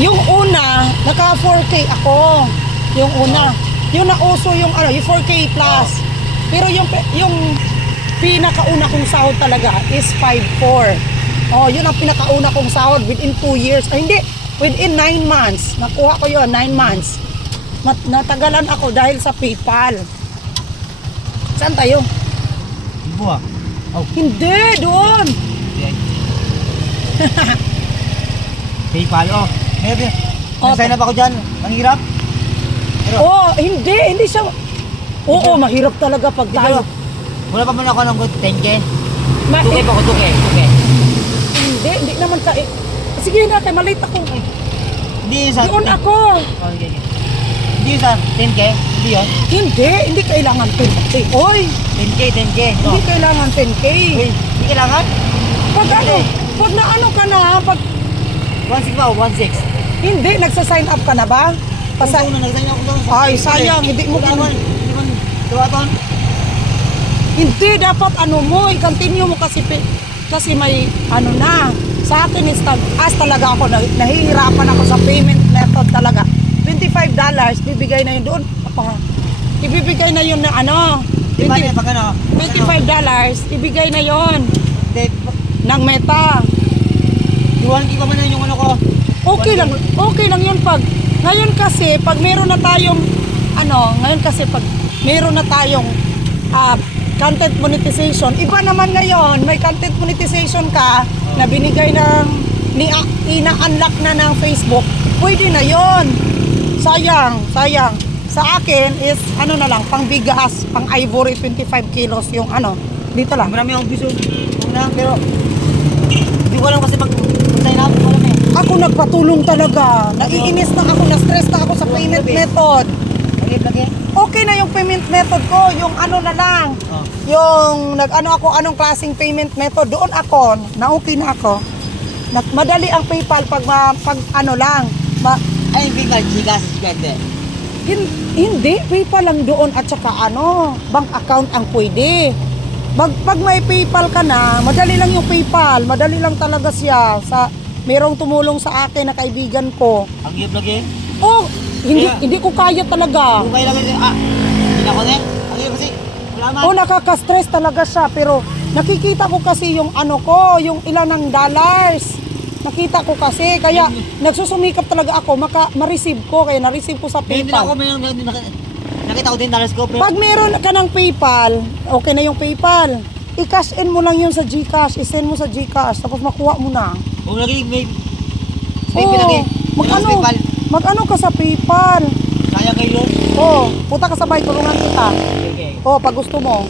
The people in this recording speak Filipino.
Yung una, naka 4K ako. Yung una. Yung nauso yung ano, yung 4K plus. Pero yung pinakauna kong sahod talaga is 5.4. Oh, yun ang pinakauna kong sahod within 2 years. Ay, hindi. Within 9 months. Nakuha ko yun, 9 months. Natagalan ako dahil sa PayPal. Saan tayo? Ibu ah. Oh. Hindi, doon. PayPal, oh. Meron. Oh, Nag-sign up ako dyan. Ang hirap. Pero, Oh, hindi siya. Oo, mahirap talaga pag tayo. wala pa man ako ng 10K. Ma- 2K pa ako, 2K. hindi naman ka. Sige na, kay malate ako. Hindi yun sa... Doon ako. Oh, okay. Hindi yun sa 10K. Hindi yun. Hindi kailangan 10K. Oy, 10K. No. hindi kailangan 10K. Uy, hindi kailangan. Pag ano, pag naano ka na, pag 1.6 ba o 1.6? hindi, nagsa-sign up ka na ba? Pasa... Kung nag-sign up ako doon. Ay, sayang, hindi mo Hindi man, duwaton. Hindi, dapat ano mo, i-continue mo kasi may ano na. Sa akin is talaga ako, nahihirapan ako sa payment method talaga. $25, bibigay na yun doon. Ibibigay na yun na ano, Di ba niya pag ano? $25, ibigay na yun Hindi, ng Meta. iwan ko man yung ano ko. Okay lang yun pag, ngayon kasi, pag meron na tayong, content monetization, iba naman ngayon, may content monetization ka, na binigay ng, ina-unlock na ng Facebook, pwede na yon. Sayang. Sa akin is, ano na lang, pang bigas, pang ivory, 25 kilos, yung ano, dito lang. Marami akong gusto. Una, pero, hindi ko alam kasi pag-sign up, ko alam eh. Ako nagpatulong talaga. Naiinis na ako, na-stress na ako sa payment method. Lagi. Okay na yung payment method ko, yung ano na lang. Oh. Yung anong klaseng payment method, doon ako, na-okay na ako. Madali ang PayPal pag ano lang. Ay, PayPal, Gcash, pwede. Hindi, PayPal lang doon at saka bank account ang pwede. Pag may PayPal ka na, madali lang yung PayPal, madali lang talaga siya. Merong tumulong sa akin na kaibigan ko. Ang hiyap lagi. Oh, hindi ko kaya talaga. Kung kaya lagi, hindi na ako ne. Ang hiyap kasi, wala man. Oh, nakaka-stress talaga siya, pero nakikita ko kasi yung yung ilan ng dollars. Nakita ko kasi, kaya nagsusumikap talaga ako, ma-receive ko, kaya na-receive ko sa Hindi na ako, PayPal. nakita ko din dollars ko. Pero, Pag meron ka ng PayPal, okay na yung PayPal. I-cash in mo lang yun sa GCash, i-send mo sa GCash, tapos makuha mo na. kung lagi, may Oo, lagi. PayPal. mag-ano ka sa PayPal. Sayang kayo. Oh, punta ka sa bahay, tulungan kita. Okay. Oh, pag gusto mo.